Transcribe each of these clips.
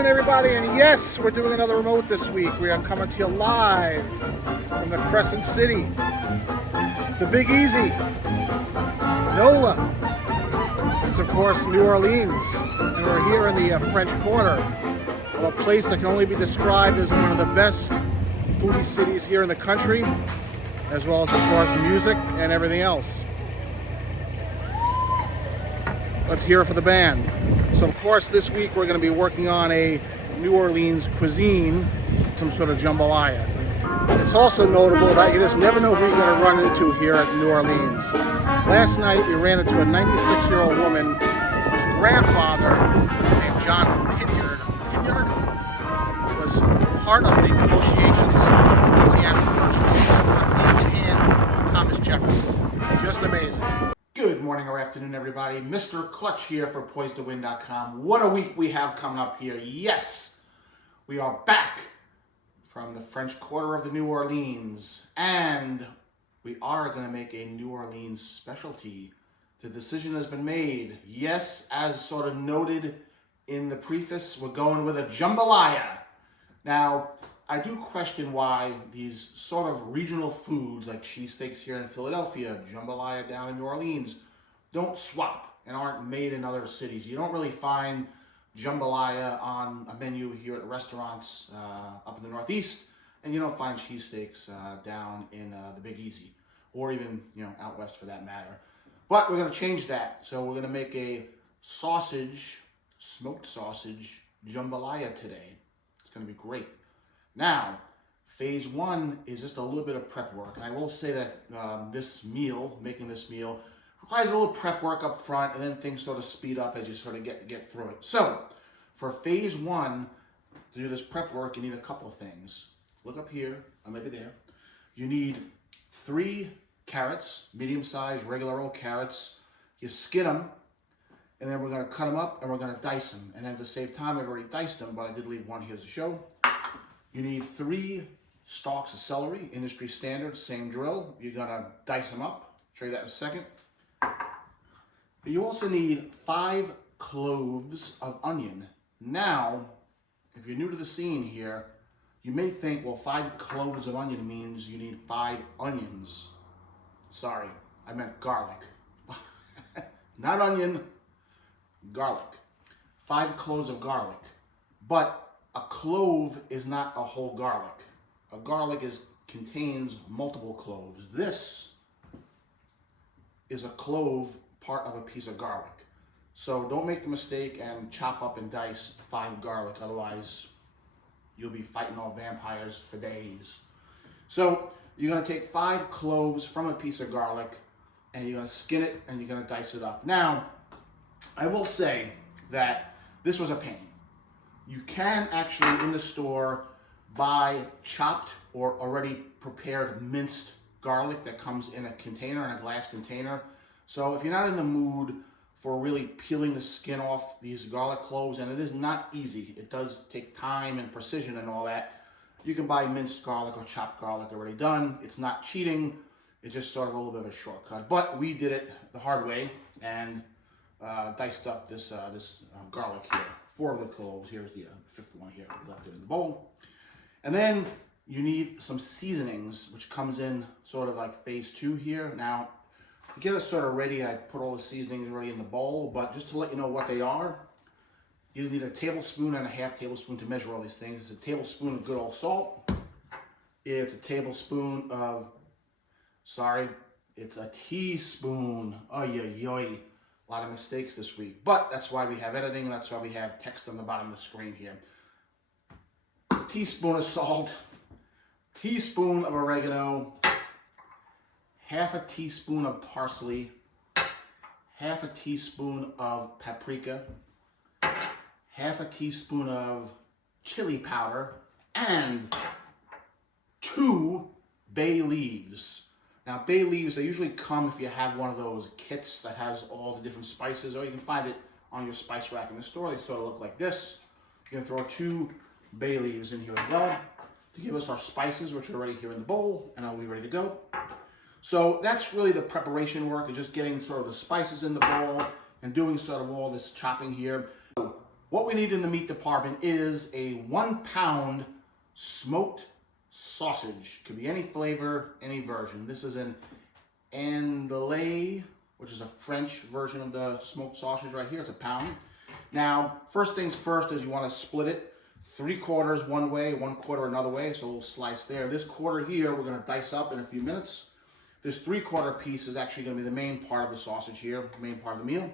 afternoon, everybody, and yes, we're doing another remote this week. We are coming to you live from the Crescent City, the Big Easy, NOLA. It's, of course, New Orleans, and we're here in the French Quarter of a place that can only be described as one of the best foodie cities here in the country, as well as, of course, music and everything else. Let's hear it for the band. So, of course, this week we're going to be working on a New Orleans cuisine, some sort of jambalaya. It's also notable that you just never know who you're going to run into here at New Orleans. Last night we ran into a 96-year-old woman whose grandfather, named John Pinyard, was part of the negotiations for the Louisiana Purchase, hand in hand with Thomas Jefferson. Just amazing. Good morning or afternoon, everybody. Mr. Clutch here for PoisedToWin.com. What a week we have coming up here. Yes, we are back from the French Quarter of the New Orleans, and we are going to make a New Orleans specialty. The decision has been made. Yes, as sort of noted in the preface, we're going with a jambalaya. Now, I do question why these sort of regional foods like cheesesteaks here in Philadelphia, jambalaya down in New Orleans, don't swap and aren't made in other cities. You don't really find jambalaya on a menu here at restaurants up in the Northeast, and you don't find cheesesteaks down in the Big Easy, or even out west for that matter. But we're going to change that. So we're going to make a smoked sausage jambalaya today. It's going to be great. Now, phase one is just a little bit of prep work. And I will say that making this meal, requires a little prep work up front, and then things sort of speed up as you sort of get through it. So, for phase one, to do this prep work, you need a couple of things. Look up here, or maybe there. You need 3 carrots, medium-sized, regular old carrots. You skin them, and then we're going to cut them up, and we're going to dice them. And then to save time, I've already diced them, but I did leave one here to show. You need 3 stalks of celery, industry standard, same drill. You're gonna dice them up. Show you that in a second. You also need 5 cloves of onion. Now, if you're new to the scene here, you may think, well, 5 cloves of onion means you need 5 onions. Sorry, I meant garlic. Not onion, garlic. 5 cloves of garlic. But a clove is not a whole garlic. A garlic contains multiple cloves. This is a clove, part of a piece of garlic. So don't make the mistake and chop up and dice 5 garlic, otherwise you'll be fighting all vampires for days. So you're gonna take 5 cloves from a piece of garlic, and you're gonna skin it, and you're gonna dice it up. Now, I will say that this was a pain. You can actually, in the store, buy chopped or already prepared minced garlic that comes in a container, in a glass container. So if you're not in the mood for really peeling the skin off these garlic cloves, and it is not easy, it does take time and precision and all that, you can buy minced garlic or chopped garlic already done. It's not cheating, it's just sort of a little bit of a shortcut. But we did it the hard way and diced up this garlic here. 4 of the cloves. Here's the 5th one here. We left it in the bowl. And then you need some seasonings, which comes in sort of like phase 2 here. Now, to get us sort of ready, I put all the seasonings already in the bowl, but just to let you know what they are, you need a tablespoon and a half tablespoon to measure all these things. It's a tablespoon of good old salt. It's a tablespoon of, it's a teaspoon. Oy. A lot of mistakes this week, but that's why we have editing, and that's why we have text on the bottom of the screen here. A teaspoon of salt, teaspoon of oregano, half a teaspoon of parsley, half a teaspoon of paprika, half a teaspoon of chili powder, and 2 bay leaves. Now, bay leaves, they usually come if you have one of those kits that has all the different spices, or you can find it on your spice rack in the store. They sort of look like this. You're going to throw 2 bay leaves in here as well to give us our spices, which are already here in the bowl, and I'll be ready to go. So that's really the preparation work, is just getting sort of the spices in the bowl and doing sort of all this chopping here. what we need in the meat department is a 1 pound smoked sausage. Could be any flavor, any version. This is an Andalay, which is a French version of the smoked sausage right here. It's a pound. Now, first things first is you want to split it 3/4 one way, 1/4 another way. So we'll slice there. This quarter here, we're going to dice up in a few minutes. This 3/4 piece is actually going to be the main part of the sausage here, the main part of the meal.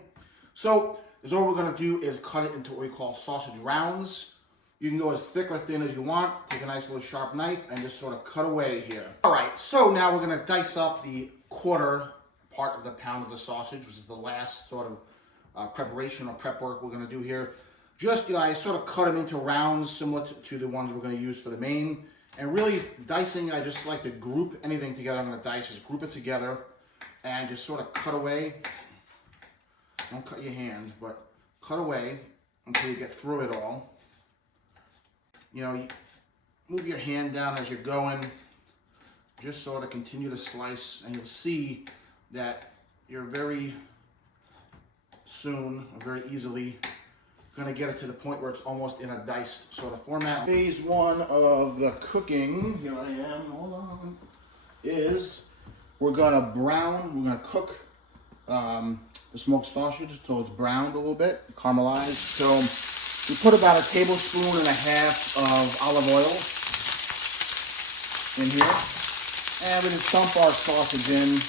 So, all we're going to do is cut it into what we call sausage rounds. You can go as thick or thin as you want. Take a nice little sharp knife and just sort of cut away here. All right, so now we're going to dice up the quarter part of the pound of the sausage, which is the last sort of preparation or prep work we're going to do here. Just, I sort of cut them into rounds similar to the ones we're going to use for the main. And really, dicing, I just like to group anything together. I'm going to dice, just group it together and just sort of cut away. Don't cut your hand, but cut away until you get through it all. You move your hand down as you're going. Just sort of continue to slice, and you'll see that you're very soon, or very easily, going to get it to the point where it's almost in a diced sort of format. Phase one of the cooking, here I am, hold on, is we're going to cook the smoked sausage until it's browned a little bit, caramelized. So we put about 1.5 tablespoons of olive oil in here. And we just dump our sausage in,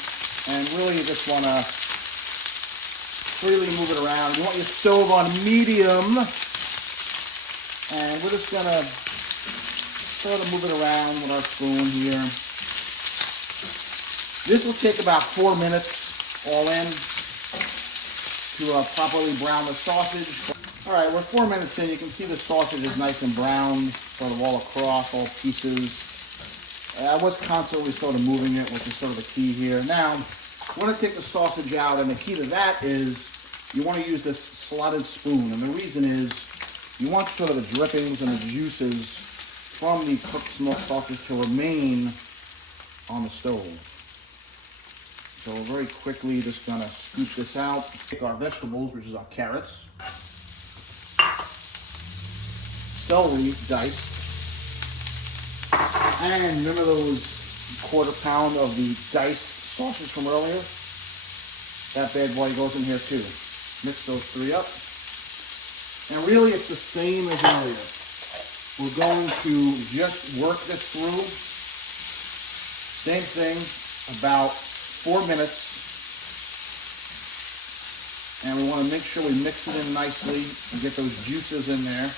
and really you just want to freely move it around. You want your stove on medium, and we're just going to sort of move it around with our spoon here. This will take about 4 minutes all in to properly brown the sausage. All right, we're 4 minutes in. You can see the sausage is nice and browned, sort of all across, all pieces. I was constantly sort of moving it, which is sort of the key here. Now, I want to take the sausage out, and the key to that is you want to use this slotted spoon. And the reason is you want sort of the drippings and the juices from the cooked smoked sausage to remain on the stove. So we're very quickly just going to scoop this out. Take our vegetables, which is our carrots, celery diced, and remember those 1/4 pound of the diced sausage from earlier? That bad boy goes in here too. Mix those three up. And really it's the same as earlier. We're going to just work this through. Same thing, about 4 minutes. And we want to make sure we mix it in nicely and get those juices in there.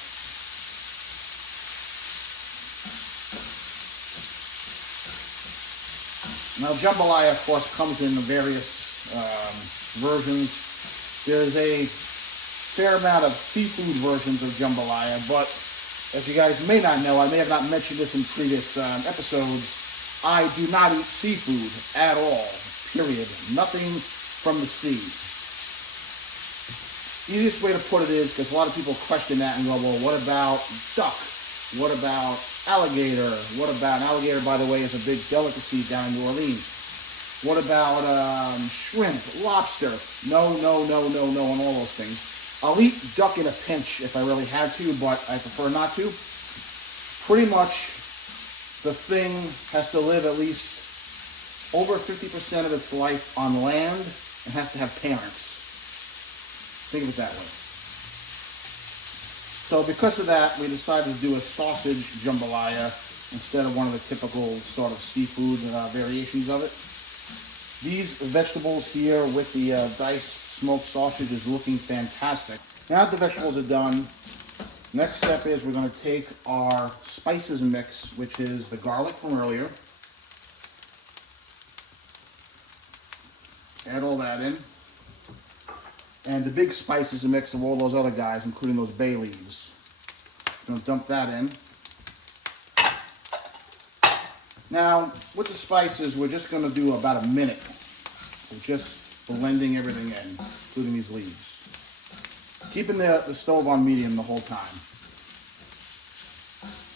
Now, jambalaya, of course, comes in various versions. There's a fair amount of seafood versions of jambalaya, but as you guys may not know, I may have not mentioned this in previous episodes, I do not eat seafood at all, period. Nothing from the sea. The easiest way to put it is, because a lot of people question that and go, well, what about duck? What about alligator? What about, alligator, by the way, is a big delicacy down in New Orleans. What about shrimp, lobster? No, on all those things. I'll eat duck in a pinch if I really had to, but I prefer not to. Pretty much, the thing has to live at least over 50% of its life on land and has to have parents. Think of it that way. So because of that, we decided to do a sausage jambalaya instead of one of the typical sort of seafood variations of it. These vegetables here with the diced smoked sausage is looking fantastic. Now that the vegetables are done, next step is we're going to take our spices mix, which is the garlic from earlier. Add all that in. And the big spices mix of all those other guys, including those bay leaves. I'm going to dump that in. Now, with the spices, we're just going to do about a minute of just blending everything in, including these leaves. Keeping the stove on medium the whole time.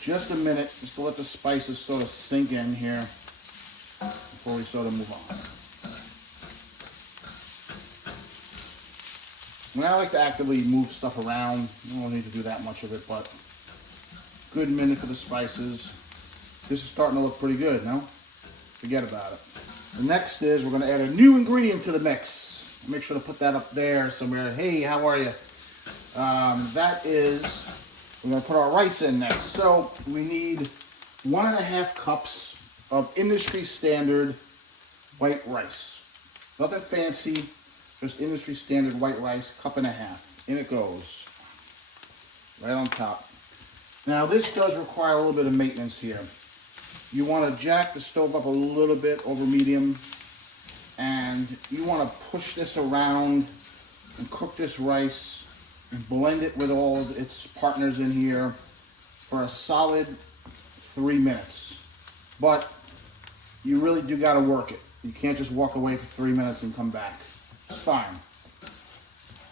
Just a minute, just to let the spices sort of sink in here before we sort of move on. And I like to actively move stuff around. I don't need to do that much of it, but good minute for the spices. This is starting to look pretty good, no? Forget about it. The next is we're going to add a new ingredient to the mix. Make sure to put that up there somewhere. Hey, how are you? That is, we're going to put our rice in next. So we need 1.5 cups of industry standard white rice. Nothing fancy, just industry standard white rice, 1.5 cups. In it goes, right on top. Now this does require a little bit of maintenance here. You want to jack the stove up a little bit over medium, and you want to push this around and cook this rice and blend it with all of its partners in here for a solid 3 minutes. But you really do got to work it. You can't just walk away for 3 minutes and come back. It's fine.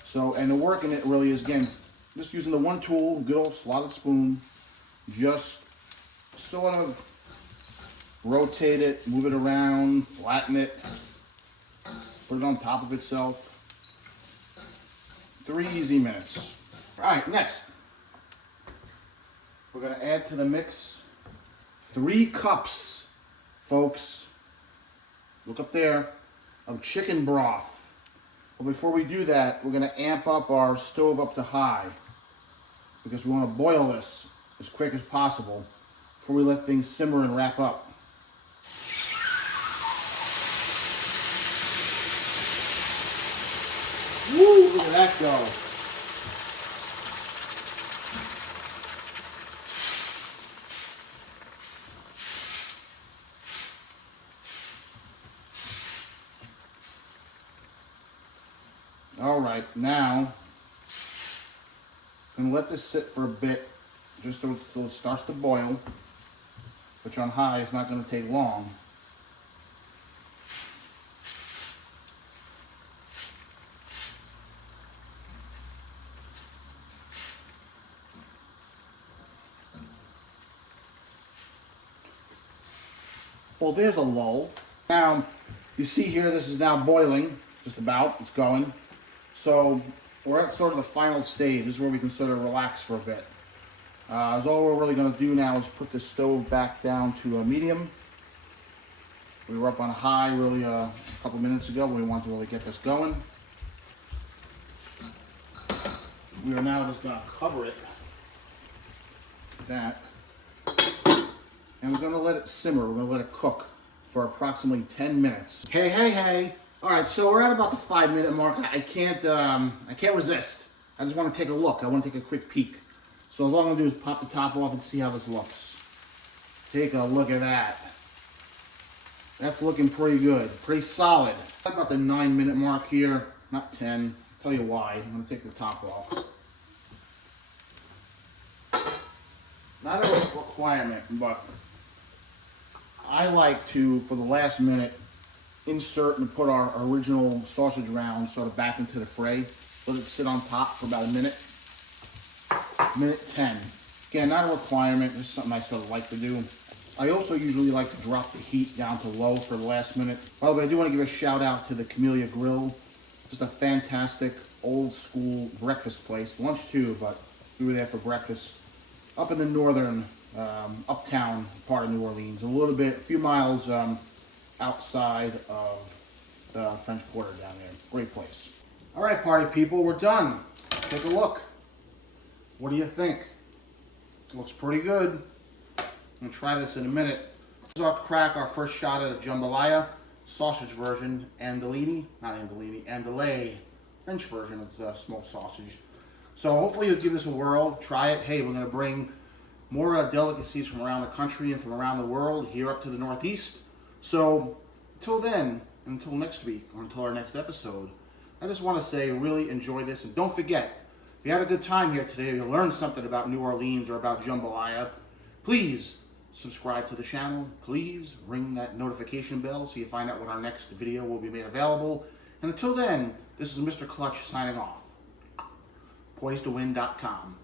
So, and the working it really is, again, just using the one tool, good old slotted spoon, just sort of rotate it, move it around, flatten it, put it on top of itself. 3 easy minutes. All right, next, we're going to add to the mix 3 cups, folks. Look up there, of chicken broth. But before we do that, we're going to amp up our stove up to high because we want to boil this as quick as possible before we let things simmer and wrap up. Woo, look at that go. All right, now I'm gonna let this sit for a bit, just so it starts to boil, which on high is not gonna take long. Well, there's a lull. Now, you see here, this is now boiling, just about, it's going. So, we're at sort of the final stage. This is where we can sort of relax for a bit. So all we're really gonna do now is put the stove back down to a medium. We were up on a high really a couple minutes ago when we wanted to really get this going. We are now just gonna cover it like that. And we're going to let it simmer. We're going to let it cook for approximately 10 minutes. Hey, hey, hey. All right, so we're at about the 5-minute mark. I can't resist. I just want to take a look. I want to take a quick peek. So all I'm going to do is pop the top off and see how this looks. Take a look at that. That's looking pretty good. Pretty solid. About the 9-minute mark here. Not 10. I'll tell you why. I'm going to take the top off. Not a requirement, but I like to, for the last minute, insert and put our original sausage round sort of back into the fray. Let it sit on top for about a minute. Minute 10. Again, not a requirement, just something I sort of like to do. I also usually like to drop the heat down to low for the last minute. By the way, I do want to give a shout out to the Camellia Grill. Just a fantastic old school breakfast place. Lunch too, but we were there for breakfast. Up in the northern, uptown part of New Orleans, a few miles outside of the French Quarter down there. Great place. All right, party people, we're done. Take a look. What do you think? Looks pretty good. I'm gonna try this in a minute. This is our first shot at a jambalaya, sausage version, andalini, andalay, French version of smoked sausage. So hopefully you'll give this a whirl, try it. Hey, we're going to bring more delicacies from around the country and from around the world here up to the Northeast. So until then, until next week, or until our next episode, I just want to say really enjoy this. And don't forget, if you had a good time here today, if you learned something about New Orleans or about jambalaya, please subscribe to the channel. Please ring that notification bell so you find out when our next video will be made available. And until then, this is Mr. Clutch signing off. PoisedToWin.com.